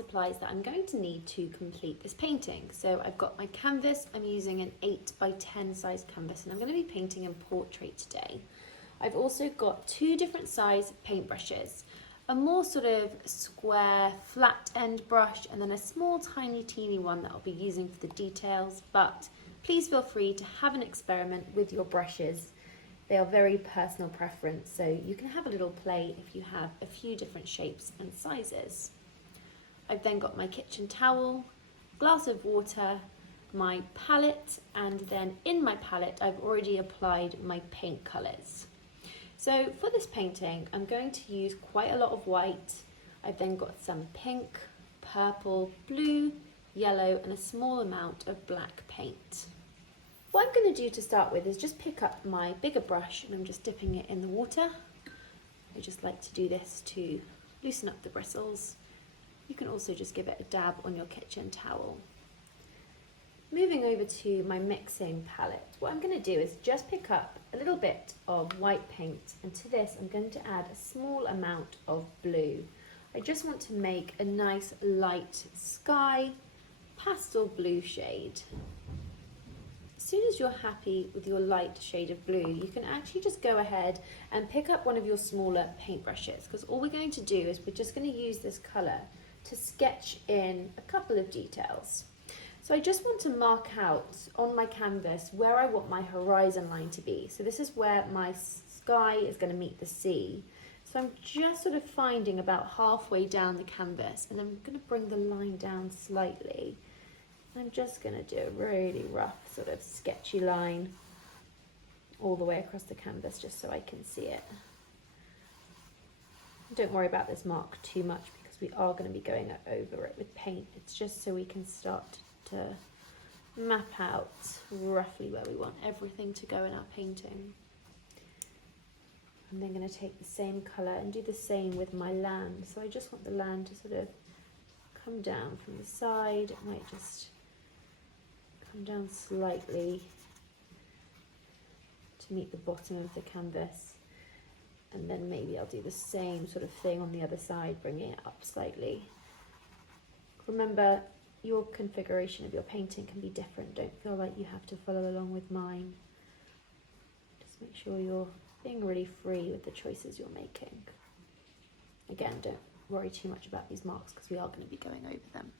supplies that I'm going to need to complete this painting. So I've got my canvas. I'm using an 8 by 10 size canvas, and I'm going to be painting in portrait today. I've also got 2 different size paintbrushes, a more sort of square flat end brush, and then a small tiny teeny one that I'll be using for the details. But please feel free to have an experiment with your brushes. They are very personal preference, so you can have a little play if you have a few different shapes and sizes. I've then got my kitchen towel, glass of water, my palette, and then in my palette I've already applied my paint colours. So for this painting I'm going to use quite a lot of white. I've then got some pink, purple, blue, yellow, and a small amount of black paint. What I'm going to do to start with is just pick up my bigger brush, and I'm just dipping it in the water. I just like to do this to loosen up the bristles. You can also just give it a dab on your kitchen towel. Moving over to my mixing palette, what I'm going to do is just pick up a little bit of white paint, and to this I'm going to add a small amount of blue. I just want to make a nice light sky pastel blue shade. As soon as you're happy with your light shade of blue, you can actually just go ahead and pick up one of your smaller paintbrushes, because all we're going to do is we're just going to use this colour to sketch in a couple of details. So I just want to mark out on my canvas where I want my horizon line to be. So this is where my sky is going to meet the sea. So I'm just sort of finding about halfway down the canvas, and I'm going to bring the line down slightly. I'm just going to do a really rough sort of sketchy line all the way across the canvas just so I can see it. Don't worry about this mark too much because we are going to be going over it with paint. It's just so we can start to map out roughly where we want everything to go in our painting. I'm then going to take the same colour and do the same with my land. So I just want the land to sort of come down from the side. It might just come down slightly to meet the bottom of the canvas, and then maybe I'll do the same sort of thing on the other side, bringing it up slightly. Remember, your configuration of your painting can be different. Don't feel like you have to follow along with mine. Just make sure you're being really free with the choices you're making. Again, don't worry too much about these marks because we are going to be going over them.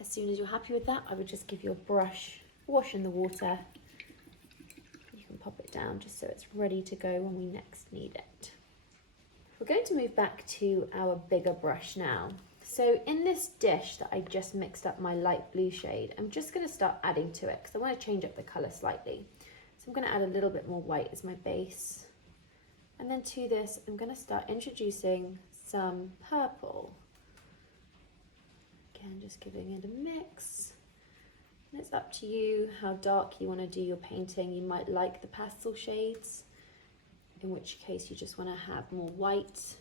As soon as you're happy with that, I would just give your brush a wash in the water. You can pop it down just so it's ready to go when we next need it. We're going to move back to our bigger brush now. So in this dish that I just mixed up my light blue shade, I'm just going to start adding to it because I want to change up the colour slightly. So I'm going to add a little bit more white as my base. And then to this, I'm going to start introducing some purple. Again, just giving it a mix. And it's up to you how dark you want to do your painting. You might like the pastel shades, in which case you just want to have more white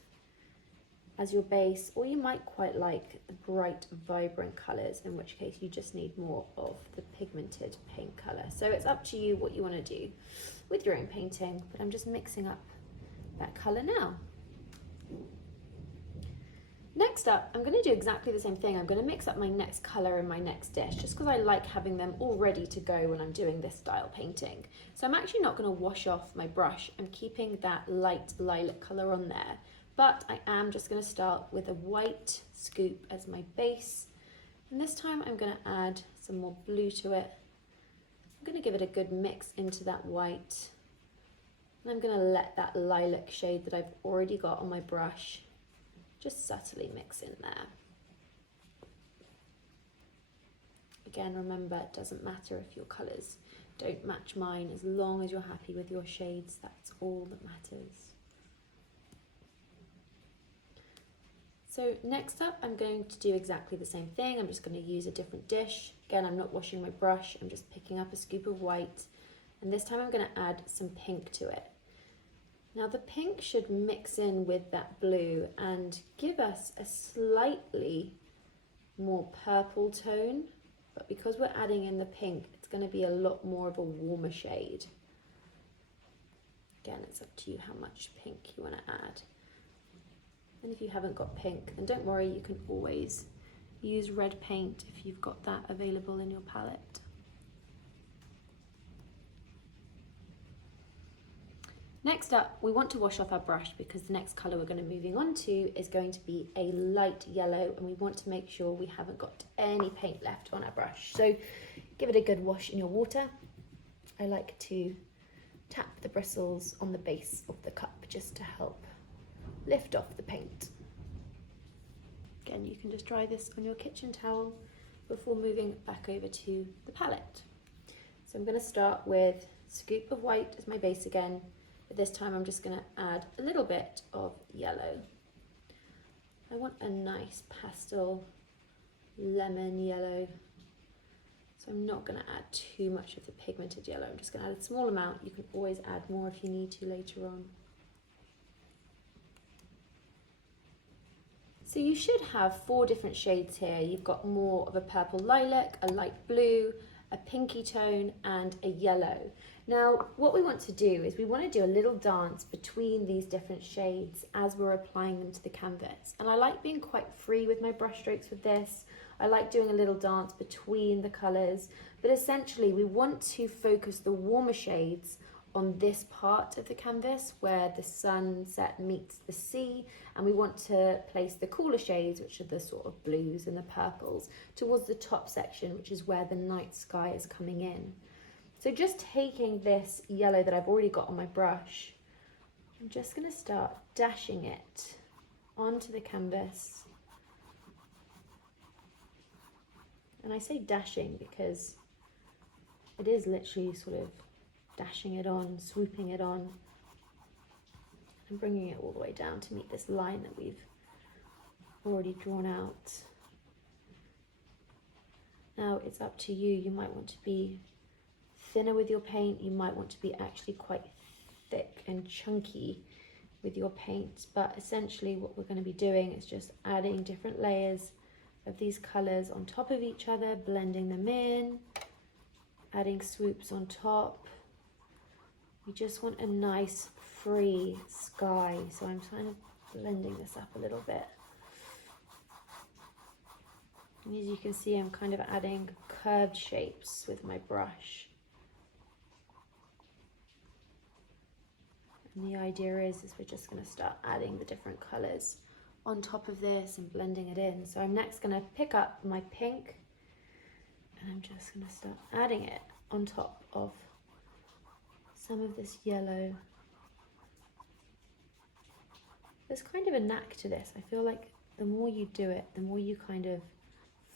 as your base, or you might quite like the bright, vibrant colours, in which case you just need more of the pigmented pink colour. So it's up to you what you want to do with your own painting, but I'm just mixing up that colour now. Next up, I'm going to do exactly the same thing. I'm going to mix up my next colour in my next dish, just because I like having them all ready to go when I'm doing this style painting. So I'm actually not going to wash off my brush. I'm keeping that light lilac colour on there, but I am just going to start with a white scoop as my base. And this time I'm going to add some more blue to it. I'm going to give it a good mix into that white. And I'm going to let that lilac shade that I've already got on my brush just subtly mix in there. Again, remember, it doesn't matter if your colours don't match mine, as long as you're happy with your shades, that's all that matters. So next up, I'm going to do exactly the same thing. I'm just going to use a different dish. Again, I'm not washing my brush, I'm just picking up a scoop of white, and this time I'm going to add some pink to it. Now the pink should mix in with that blue and give us a slightly more purple tone, but because we're adding in the pink, it's going to be a lot more of a warmer shade. Again, it's up to you how much pink you want to add. And if you haven't got pink, then don't worry, you can always use red paint if you've got that available in your palette. Next up, we want to wash off our brush because the next colour we're going to be moving on to is going to be a light yellow, and we want to make sure we haven't got any paint left on our brush. So give it a good wash in your water. I like to tap the bristles on the base of the cup just to help lift off the paint. Again, you can just dry this on your kitchen towel before moving back over to the palette. So I'm going to start with a scoop of white as my base again. But this time I'm just going to add a little bit of yellow. I want a nice pastel lemon yellow. So I'm not going to add too much of the pigmented yellow. I'm just going to add a small amount. You can always add more if you need to later on. So you should have 4 different shades here. You've got more of a purple lilac, a light blue, a pinky tone, and a yellow. Now, what we want to do is we want to do a little dance between these different shades as we're applying them to the canvas. And I like being quite free with my brush strokes with this. I like doing a little dance between the colours, but essentially we want to focus the warmer shades on this part of the canvas where the sunset meets the sea, and we want to place the cooler shades, which are the sort of blues and the purples, towards the top section, which is where the night sky is coming in. So just taking this yellow that I've already got on my brush, I'm just going to start dashing it onto the canvas. And I say dashing because it is literally sort of dashing it on, swooping it on, and bringing it all the way down to meet this line that we've already drawn out. Now it's up to you. You might want to be thinner with your paint. You might want to be actually quite thick and chunky with your paint, but essentially what we're going to be doing is just adding different layers of these colours on top of each other, blending them in, adding swoops on top. You just want a nice free sky, so I'm kind of blending this up a little bit. And as you can see, I'm kind of adding curved shapes with my brush. And the idea is we're just going to start adding the different colours on top of this and blending it in. So I'm next going to pick up my pink and I'm just going to start adding it on top of some of this yellow. There's kind of a knack to this. I feel like the more you do it, the more you kind of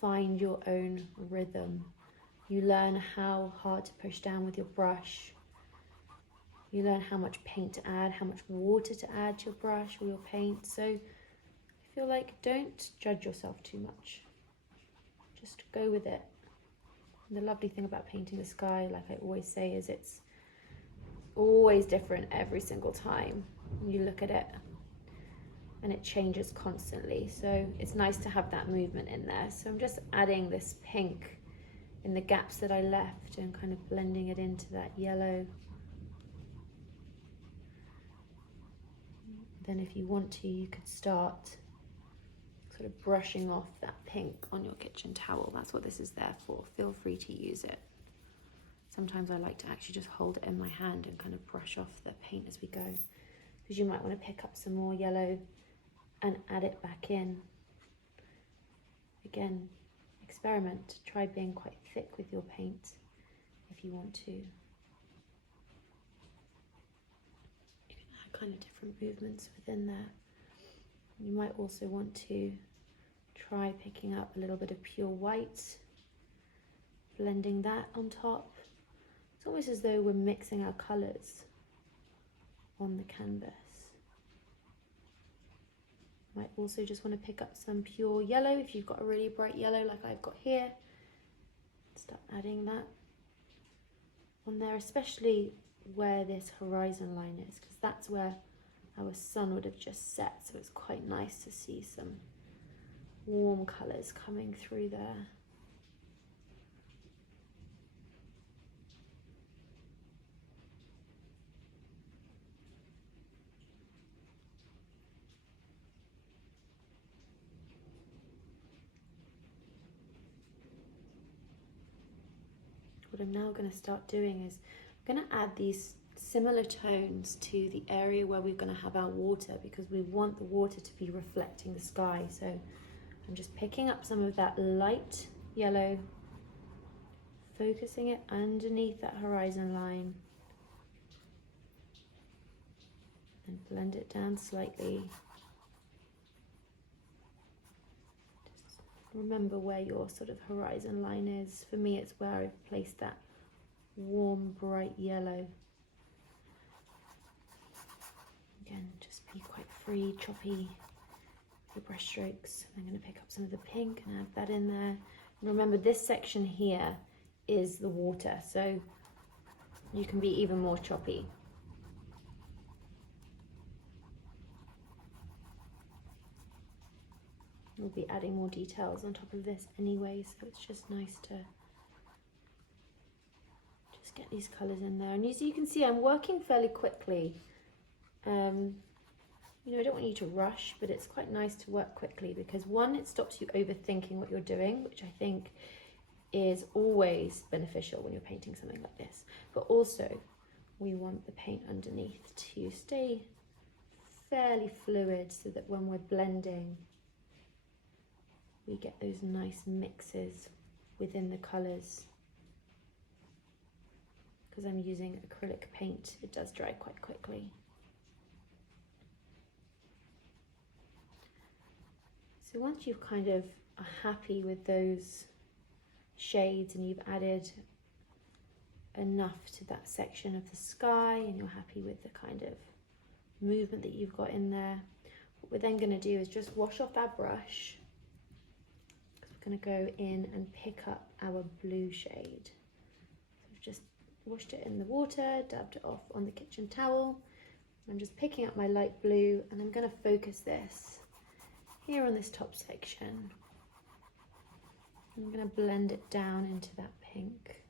find your own rhythm. You learn how hard to push down with your brush. You learn how much paint to add, how much water to add to your brush or your paint. So I feel like don't judge yourself too much. Just go with it. And the lovely thing about painting the sky, like I always say, is it's always different every single time you look at it, and it changes constantly. So it's nice to have that movement in there. So I'm just adding this pink in the gaps that I left and kind of blending it into that yellow. Then if you want to, you could start sort of brushing off that pink on your kitchen towel. That's what this is there for. Feel free to use it. Sometimes I like to actually just hold it in my hand and kind of brush off the paint as we go, because you might want to pick up some more yellow and add it back in. Again, experiment. Try being quite thick with your paint if you want to. You can add kind of different movements within there. You might also want to try picking up a little bit of pure white, blending that on top. It's almost as though we're mixing our colours on the canvas. Might also just want to pick up some pure yellow if you've got a really bright yellow like I've got here. Start adding that on there, especially where this horizon line is, because that's where our sun would have just set. So it's quite nice to see some warm colours coming through there. what I'm now going to start doing is I'm going to add these similar tones to the area where we're going to have our water, because we want the water to be reflecting the sky. So I'm just picking up some of that light yellow, focusing it underneath that horizon line, and blend it down slightly. Just remember where your sort of horizon line is. For me, it's where I've placed that warm, bright yellow. Again, just be quite free, choppy with your brush strokes. I'm going to pick up some of the pink and add that in there. And remember, this section here is the water, so you can be even more choppy. We'll be adding more details on top of this anyway, so it's just nice to just get these colours in there. And as you can see, I'm working fairly quickly. You know, I don't want you to rush, but it's quite nice to work quickly, because one, it stops you overthinking what you're doing, which I think is always beneficial when you're painting something like this. But also, we want the paint underneath to stay fairly fluid, so that when we're blending, we get those nice mixes within the colours. Because I'm using acrylic paint, it does dry quite quickly. So once you've kind of are happy with those shades and you've added enough to that section of the sky, and you're happy with the kind of movement that you've got in there, what we're then going to do is just wash off our brush. We're going to go in and pick up our blue shade. So I've just washed it in the water, dabbed it off on the kitchen towel. I'm just picking up my light blue, and I'm going to focus this here on this top section. I'm going to blend it down into that pink.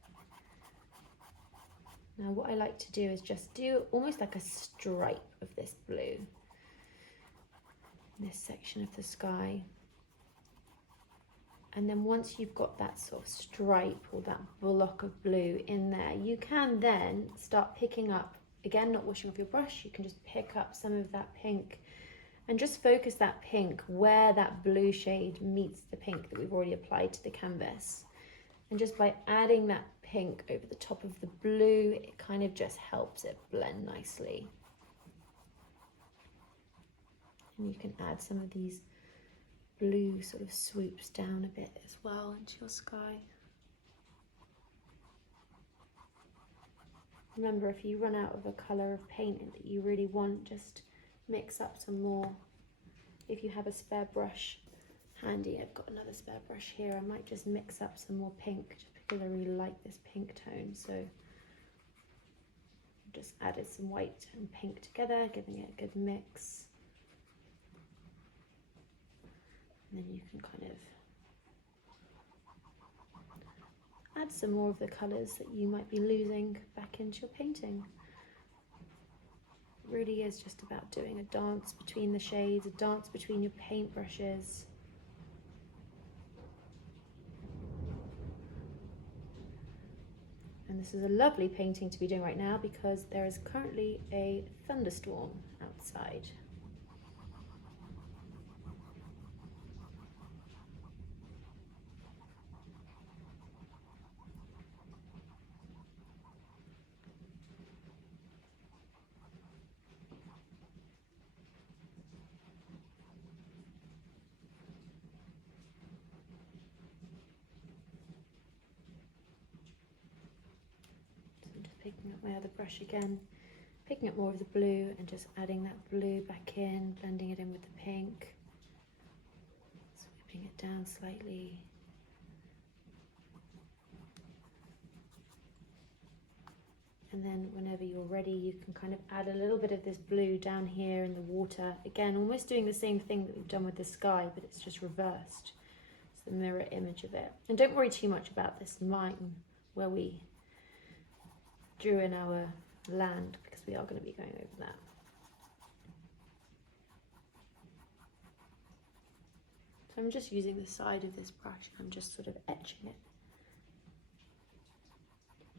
Now what I like to do is just do almost like a stripe of this blue, this section of the sky. And then once you've got that sort of stripe or that block of blue in there, you can then start picking up, again, not washing off your brush, you can just pick up some of that pink and just focus that pink where that blue shade meets the pink that we've already applied to the canvas. And just by adding that pink over the top of the blue, it kind of just helps it blend nicely. And you can add some of these blue sort of swoops down a bit as well into your sky. Remember, if you run out of a colour of paint that you really want, just mix up some more. If you have a spare brush handy, I've got another spare brush here, I might just mix up some more pink just because I really like this pink tone. So just added some white and pink together, giving it a good mix. And then you can kind of add some more of the colours that you might be losing back into your painting. It really is just about doing a dance between the shades, a dance between your paint brushes. And this is a lovely painting to be doing right now because there is currently a thunderstorm outside. Picking up my other brush again, picking up more of the blue and just adding that blue back in, blending it in with the pink, sweeping it down slightly. And then whenever you're ready, you can kind of add a little bit of this blue down here in the water. Again, almost doing the same thing that we've done with the sky, but it's just reversed. It's the mirror image of it. And don't worry too much about this line where we drew in our land, because we are going to be going over that. So I'm just using the side of this brush and I'm just sort of etching it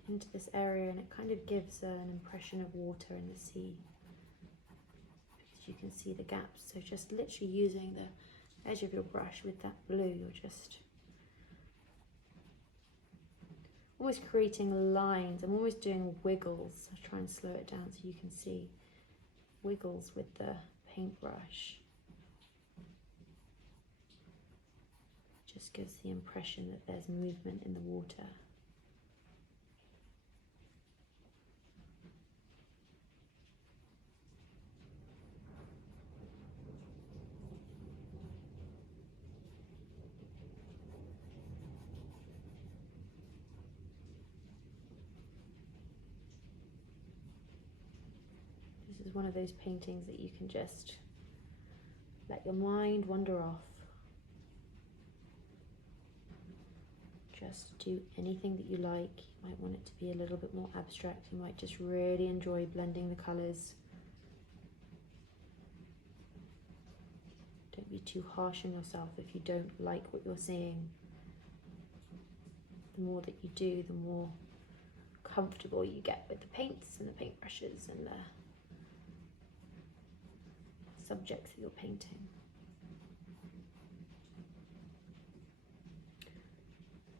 into this area, and it kind of gives an impression of water in the sea, because you can see the gaps. So just literally using the edge of your brush with that blue, you're just almost creating lines. I'm almost doing wiggles. I'll try and slow it down so you can see wiggles with the paintbrush. Just gives the impression that there's movement in the water. This is one of those paintings that you can just let your mind wander off. Just do anything that you like. You might want it to be a little bit more abstract. You might just really enjoy blending the colours. Don't be too harsh on yourself if you don't like what you're seeing. The more that you do, the more comfortable you get with the paints and the paintbrushes and the subjects that you're painting.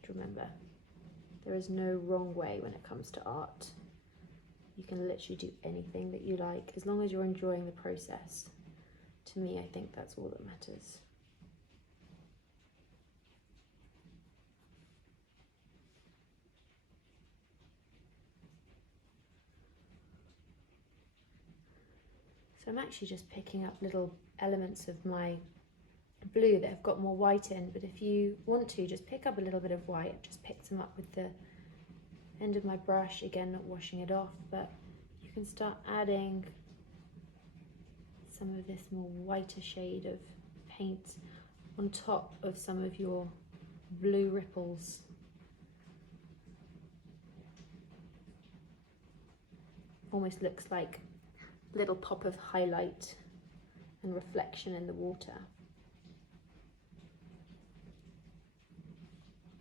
Remember, there is no wrong way when it comes to art. You can literally do anything that you like, as long as you're enjoying the process. To me, I think that's all that matters. So I'm actually just picking up little elements of my blue that have got more white in, but if you want to, just pick up a little bit of white. Just pick some up with the end of my brush, again not washing it off, but you can start adding some of this more whiter shade of paint on top of some of your blue ripples. Almost looks like a little pop of highlight and reflection in the water.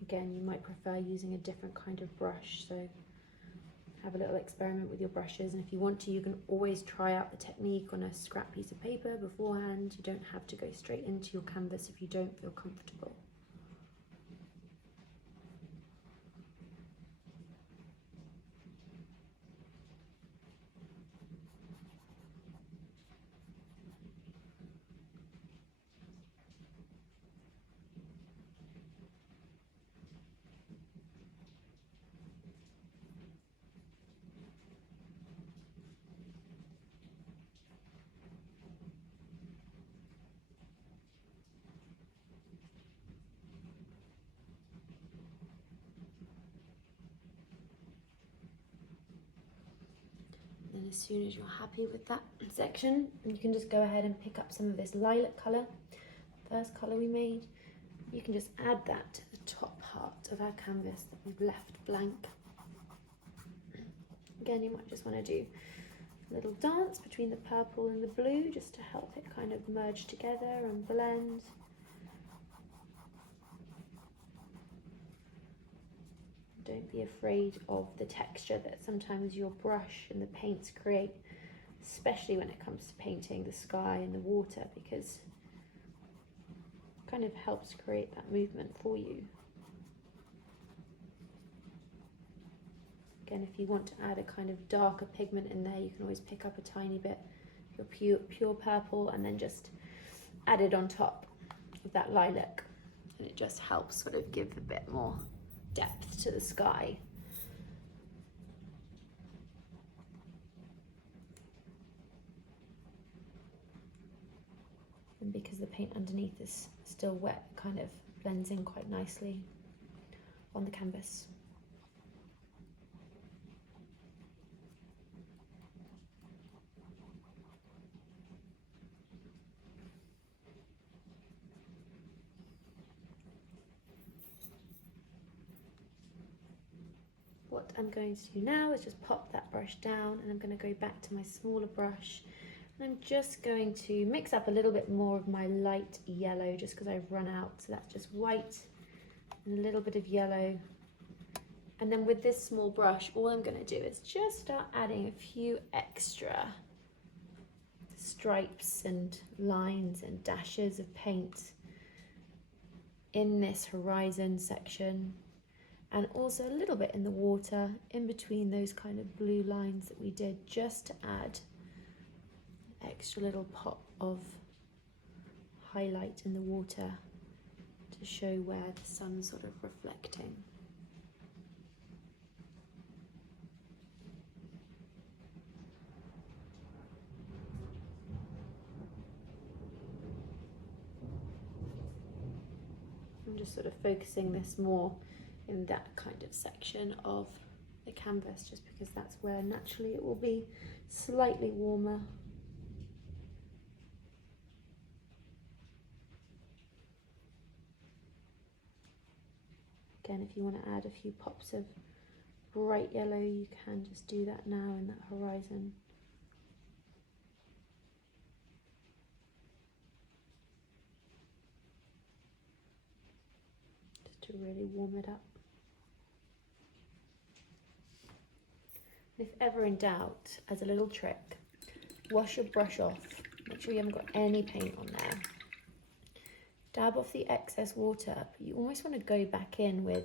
Again, you might prefer using a different kind of brush, so have a little experiment with your brushes, and if you want to, you can always try out the technique on a scrap piece of paper beforehand. You don't have to go straight into your canvas if you don't feel comfortable. And as soon as you're happy with that section, you can just go ahead and pick up some of this lilac colour, first colour we made. You can just add that to the top part of our canvas that we've left blank. Again, you might just want to do a little dance between the purple and the blue just to help it kind of merge together and blend. Don't be afraid of the texture that sometimes your brush and the paints create, especially when it comes to painting the sky and the water, because it kind of helps create that movement for you. Again, if you want to add a kind of darker pigment in there, you can always pick up a tiny bit of your pure purple and then just add it on top of that lilac, and it just helps sort of give a bit more depth to the sky. And because the paint underneath is still wet, it kind of blends in quite nicely on the canvas. What I'm going to do now is just pop that brush down, and I'm going to go back to my smaller brush, and I'm just going to mix up a little bit more of my light yellow just because I've run out. So that's just white and a little bit of yellow And then with this small brush, all I'm going to do is just start adding a few extra stripes and lines and dashes of paint in this horizon section, and also a little bit in the water in between those kind of blue lines that we did, just to add an extra little pop of highlight in the water to show where the sun's sort of reflecting. I'm just sort of focusing this more in that kind of section of the canvas, just because that's where naturally it will be slightly warmer. Again, if you want to add a few pops of bright yellow, you can just do that now in that horizon. Just to really warm it up. If ever in doubt, as a little trick, wash your brush off. Make sure you haven't got any paint on there. Dab off the excess water, but you almost want to go back in with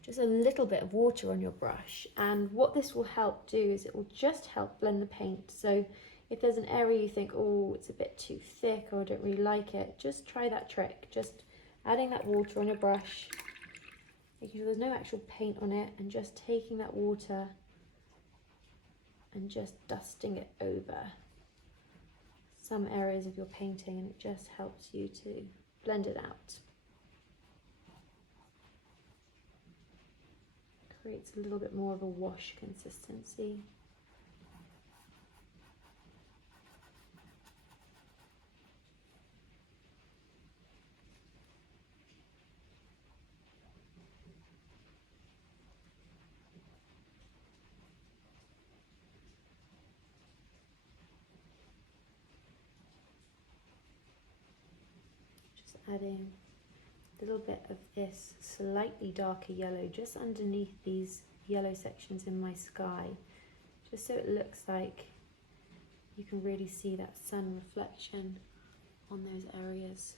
just a little bit of water on your brush. And what this will help do is it will just help blend the paint. So if there's an area you think, oh, it's a bit too thick or I don't really like it, just try that trick. Just adding that water on your brush, making sure there's no actual paint on it, and just taking that water and just dusting it over some areas of your painting, and it just helps you to blend it out. Creates a little bit more of a wash consistency. Adding a little bit of this slightly darker yellow just underneath these yellow sections in my sky, just so it looks like you can really see that sun reflection on those areas.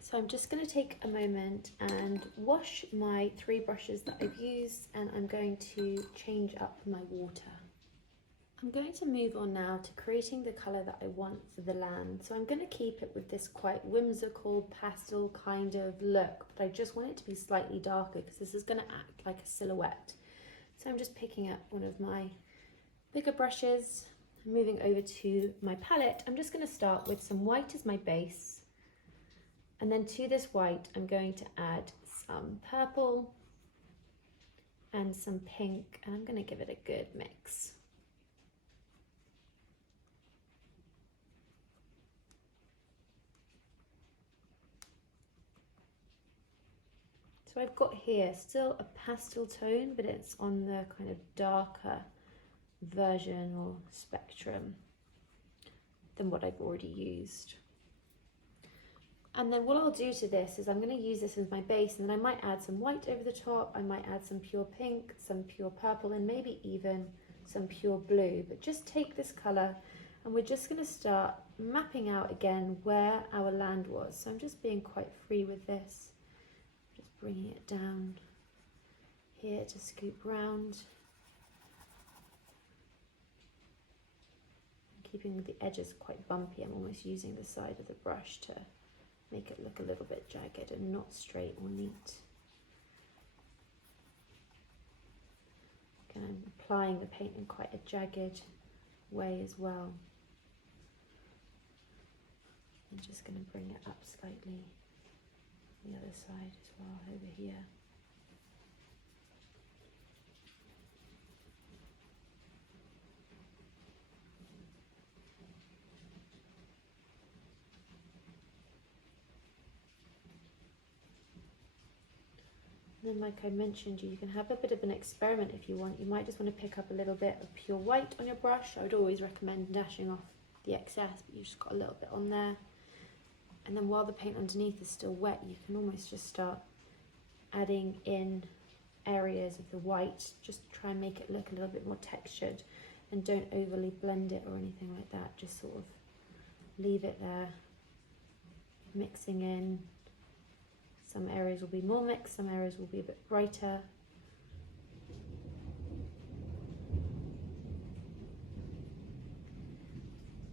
So I'm just going to take a moment and wash my 3 brushes that I've used, and I'm going to change up my water. I'm going to move on now to creating the colour that I want for the land. So I'm going to keep it with this quite whimsical pastel kind of look, but I just want it to be slightly darker because this is going to act like a silhouette. So I'm just picking up one of my bigger brushes, moving over to my palette. I'm just going to start with some white as my base. And then to this white, I'm going to add some purple and some pink, and I'm going to give it a good mix. So I've got here still a pastel tone, but it's on the kind of darker version or spectrum than what I've already used. And then what I'll do to this is I'm going to use this as my base, and then I might add some white over the top, I might add some pure pink, some pure purple, and maybe even some pure blue. But just take this colour and we're just going to start mapping out again where our land was. So I'm just being quite free with this, just bringing it down here to scoop round, keeping the edges quite bumpy. I'm almost using the side of the brush to make it look a little bit jagged and not straight or neat. Again, I'm applying the paint in quite a jagged way as well. I'm just going to bring it up slightly on the other side as well, over here. And then, like I mentioned, you can have a bit of an experiment if you want. You might just want to pick up a little bit of pure white on your brush. I would always recommend dashing off the excess, but you've just got a little bit on there. And then while the paint underneath is still wet, you can almost just start adding in areas of the white, just try and make it look a little bit more textured, and don't overly blend it or anything like that, just sort of leave it there, mixing in. Some areas will be more mixed, some areas will be a bit brighter.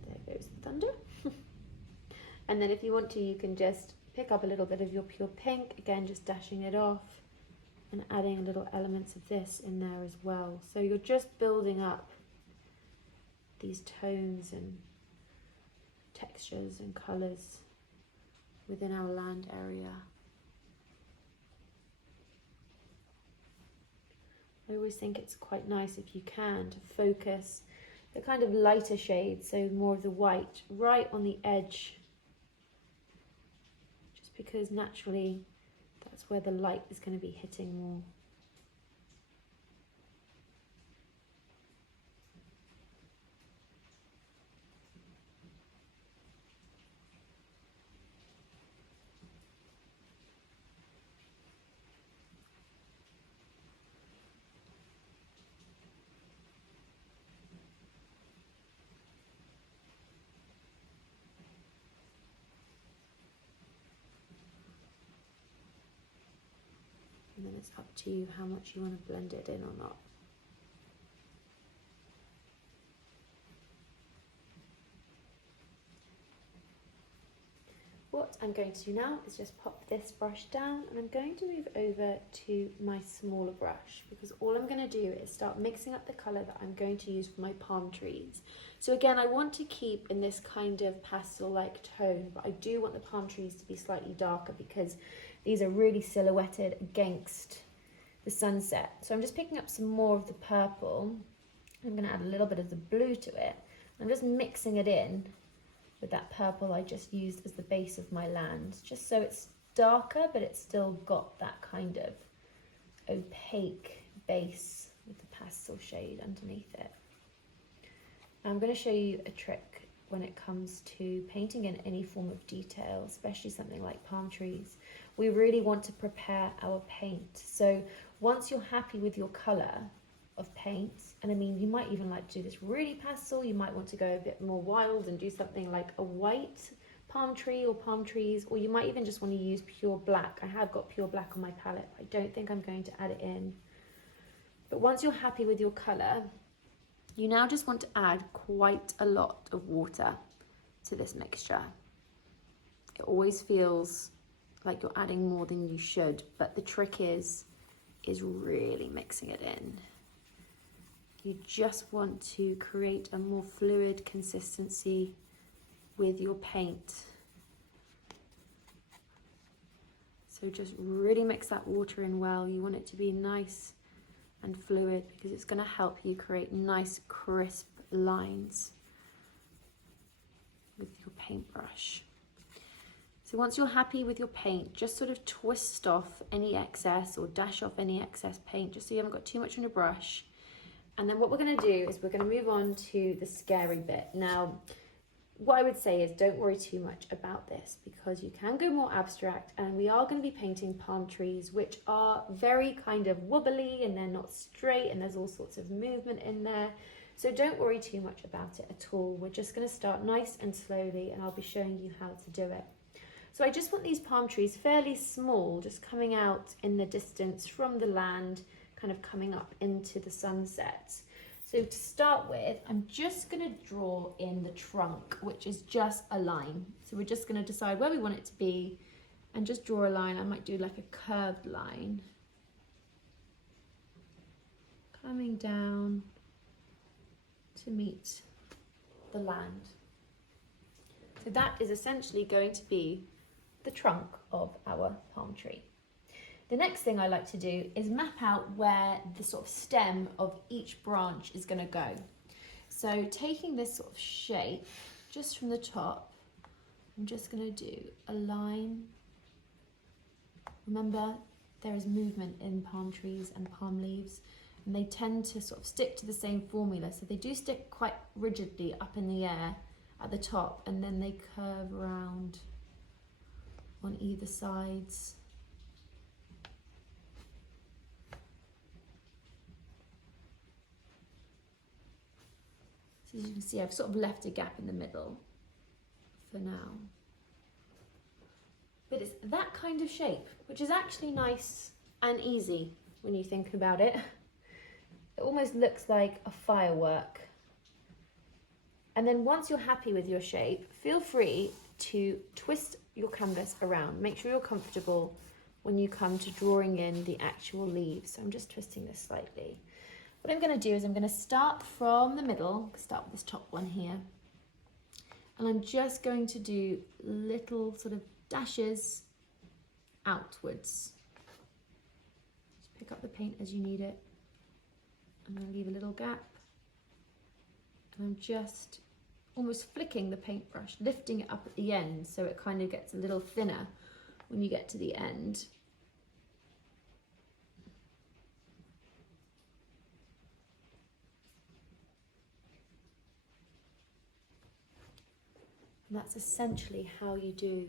There goes the thunder. And then if you want to, you can just pick up a little bit of your pure pink, again just dashing it off and adding little elements of this in there as well. So you're just building up these tones and textures and colours within our land area. I always think it's quite nice, if you can, to focus the kind of lighter shades, so more of the white, right on the edge, just because naturally that's where the light is going to be hitting more. And then it's up to you how much you want to blend it in or not. What I'm going to do now is just pop this brush down, and I'm going to move over to my smaller brush, because all I'm going to do is start mixing up the colour that I'm going to use for my palm trees. So again, I want to keep in this kind of pastel-like tone, but I do want the palm trees to be slightly darker because these are really silhouetted against the sunset. So I'm just picking up some more of the purple. I'm going to add a little bit of the blue to it. I'm just mixing it in with that purple I just used as the base of my land, just so it's darker, but it's still got that kind of opaque base with the pastel shade underneath it. Now I'm going to show you a trick when it comes to painting in any form of detail, especially something like palm trees. We really want to prepare our paint. So once you're happy with your colour of paint, and I mean, you might even like to do this really pastel, you might want to go a bit more wild and do something like a white palm tree or palm trees, or you might even just want to use pure black. I have got pure black on my palette. I don't think I'm going to add it in. But once you're happy with your colour, you now just want to add quite a lot of water to this mixture. It always feels like you're adding more than you should, but the trick is really mixing it in. You just want to create a more fluid consistency with your paint. So just really mix that water in well. You want it to be nice and fluid because it's going to help you create nice crisp lines with your paintbrush. So once you're happy with your paint, just sort of twist off any excess or dash off any excess paint, just so you haven't got too much on your brush. And then what we're going to do is we're going to move on to the scary bit. Now, what I would say is don't worry too much about this, because you can go more abstract, and we are going to be painting palm trees, which are very kind of wobbly and they're not straight, and there's all sorts of movement in there. So don't worry too much about it at all. We're just going to start nice and slowly, and I'll be showing you how to do it. So I just want these palm trees fairly small, just coming out in the distance from the land, kind of coming up into the sunset. So to start with, I'm just going to draw in the trunk, which is just a line. So we're just going to decide where we want it to be and just draw a line. I might do like a curved line coming down to meet the land. So that is essentially going to be the trunk of our palm tree. The next thing I like to do is map out where the sort of stem of each branch is going to go. So taking this sort of shape just from the top, I'm just going to do a line. Remember, there is movement in palm trees and palm leaves, and they tend to sort of stick to the same formula. So they do stick quite rigidly up in the air at the top, and then they curve around on either sides. So as you can see, I've sort of left a gap in the middle for now. But it's that kind of shape, which is actually nice and easy when you think about it. It almost looks like a firework. And then once you're happy with your shape, feel free to twist your canvas around. Make sure you're comfortable when you come to drawing in the actual leaves. So I'm just twisting this slightly. What I'm going to do is I'm going to start from the middle, start with this top one here. And I'm just going to do little sort of dashes outwards. Just pick up the paint as you need it. I'm going to leave a little gap. And I'm just almost flicking the paintbrush, lifting it up at the end so it kind of gets a little thinner when you get to the end. And that's essentially how you do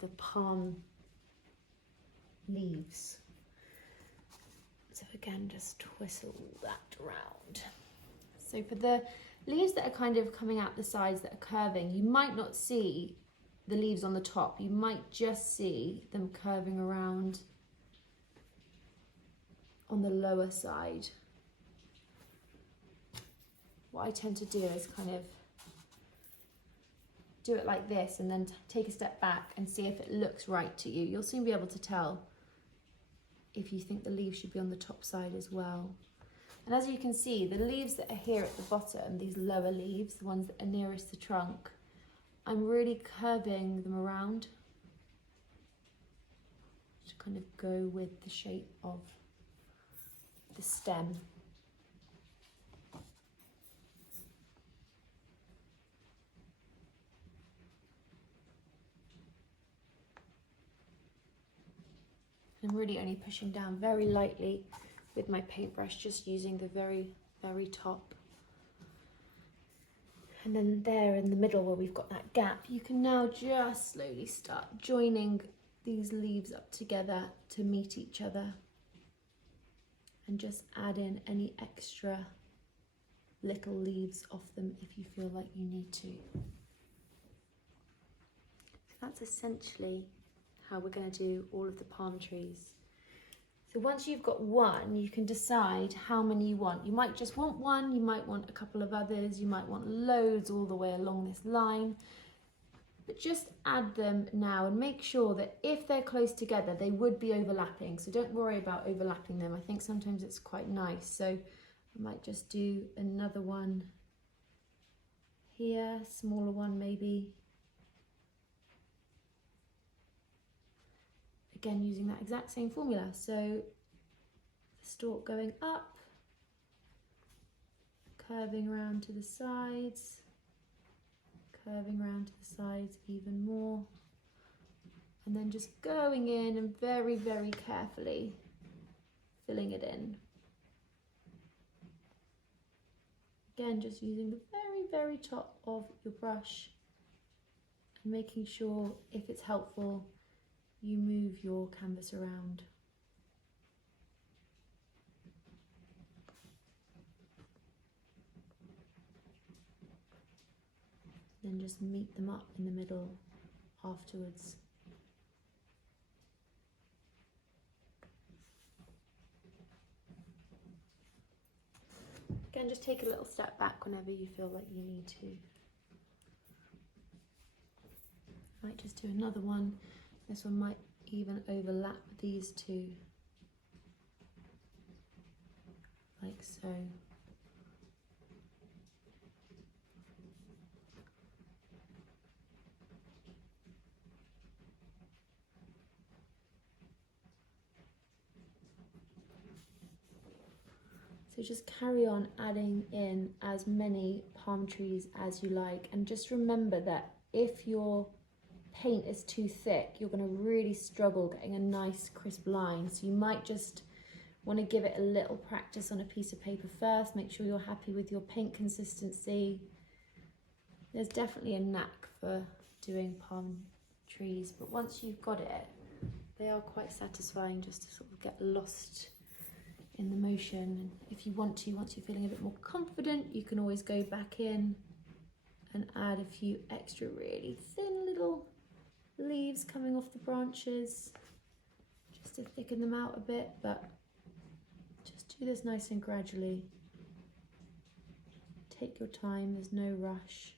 the palm leaves. So again, just twistle that around. So for the leaves that are kind of coming out the sides that are curving, you might not see the leaves on the top. You might just see them curving around on the lower side. What I tend to do is kind of do it like this and then take a step back and see if it looks right to you. You'll soon be able to tell if you think the leaves should be on the top side as well. And as you can see, the leaves that are here at the bottom, these lower leaves, the ones that are nearest the trunk, I'm really curving them around to kind of go with the shape of the stem. I'm really only pushing down very lightly with my paintbrush, just using the very, very top. And then there in the middle where we've got that gap, you can now just slowly start joining these leaves up together to meet each other. And just add in any extra little leaves off them if you feel like you need to. So that's essentially how we're going to do all of the palm trees. So once you've got one, you can decide how many you want. You might just want one, you might want a couple of others, you might want loads all the way along this line. But just add them now and make sure that if they're close together, they would be overlapping. So don't worry about overlapping them. I think sometimes it's quite nice. So I might just do another one here, smaller one maybe. Again, using that exact same formula. So the stalk going up, curving around to the sides, curving around to the sides even more, and then just going in and very, very carefully filling it in. Again, just using the very, very top of your brush and making sure, if it's helpful, you move your canvas around. Then just meet them up in the middle afterwards. Again, just take a little step back whenever you feel like you need to. I might just do another one. This one might even overlap these two, like so. So just carry on adding in as many palm trees as you like, and just remember that if your paint is too thick, you're going to really struggle getting a nice crisp line. So you might just want to give it a little practice on a piece of paper first. Make sure you're happy with your paint consistency, There's definitely a knack for doing palm trees, but once you've got it, they are quite satisfying just to sort of get lost in the motion. And if you want to, once you're feeling a bit more confident, you can always go back in and add a few extra really thin little leaves coming off the branches just to thicken them out a bit, but just do this nice and gradually. Take your time, there's no rush.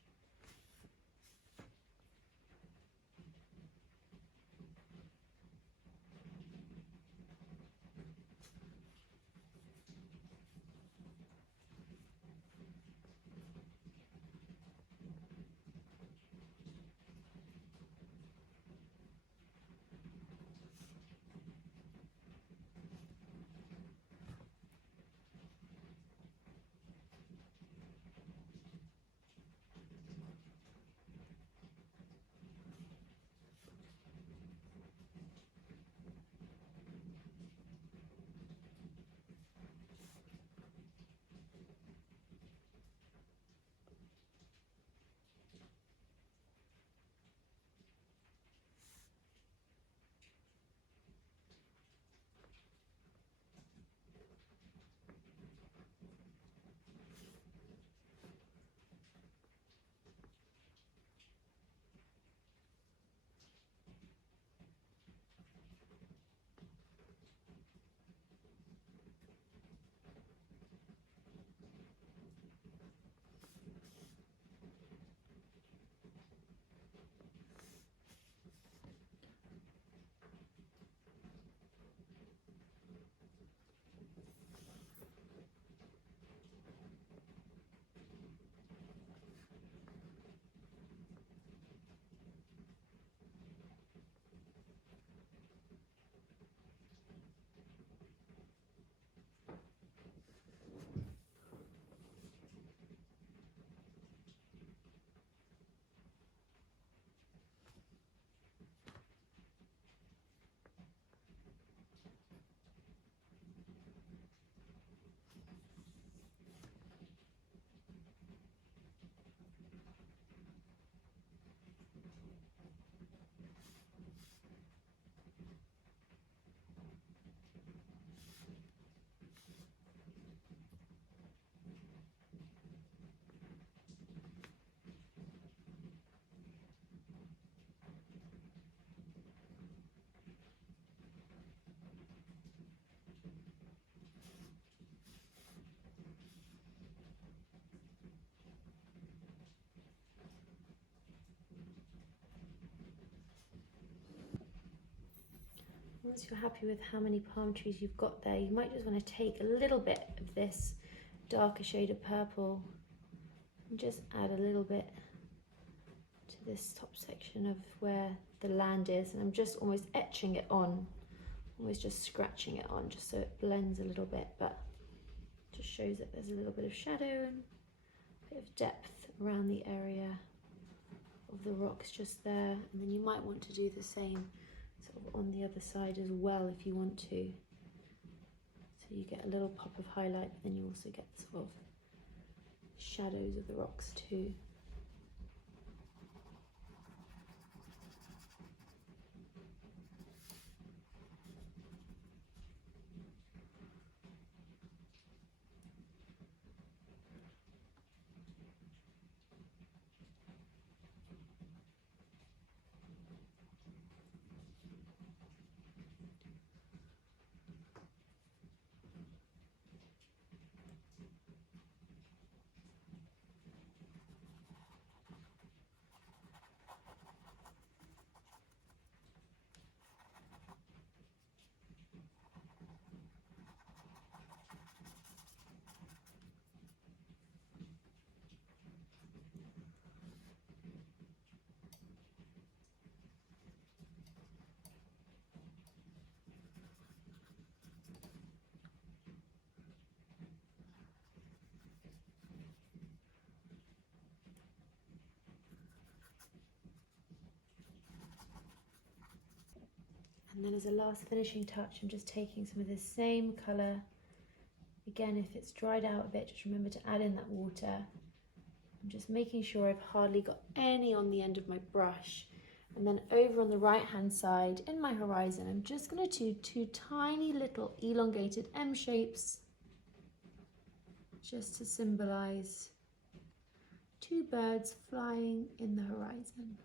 Once you're happy with how many palm trees you've got there, you might just want to take a little bit of this darker shade of purple and just add a little bit to this top section of where the land is. And I'm just almost etching it on, almost just scratching it on, just so it blends a little bit, but just shows that there's a little bit of shadow and a bit of depth around the area of the rocks just there. And then you might want to do the same sort of on the other side as well if you want to. So you get a little pop of highlight, but then you also get sort of shadows of the rocks too. And then as a last finishing touch, I'm just taking some of the same colour. Again, if it's dried out a bit, just remember to add in that water I'm just making sure I've hardly got any on the end of my brush. And then over on the right hand side in my horizon, I'm just going to do two tiny little elongated M shapes, just to symbolize two birds flying in the horizon.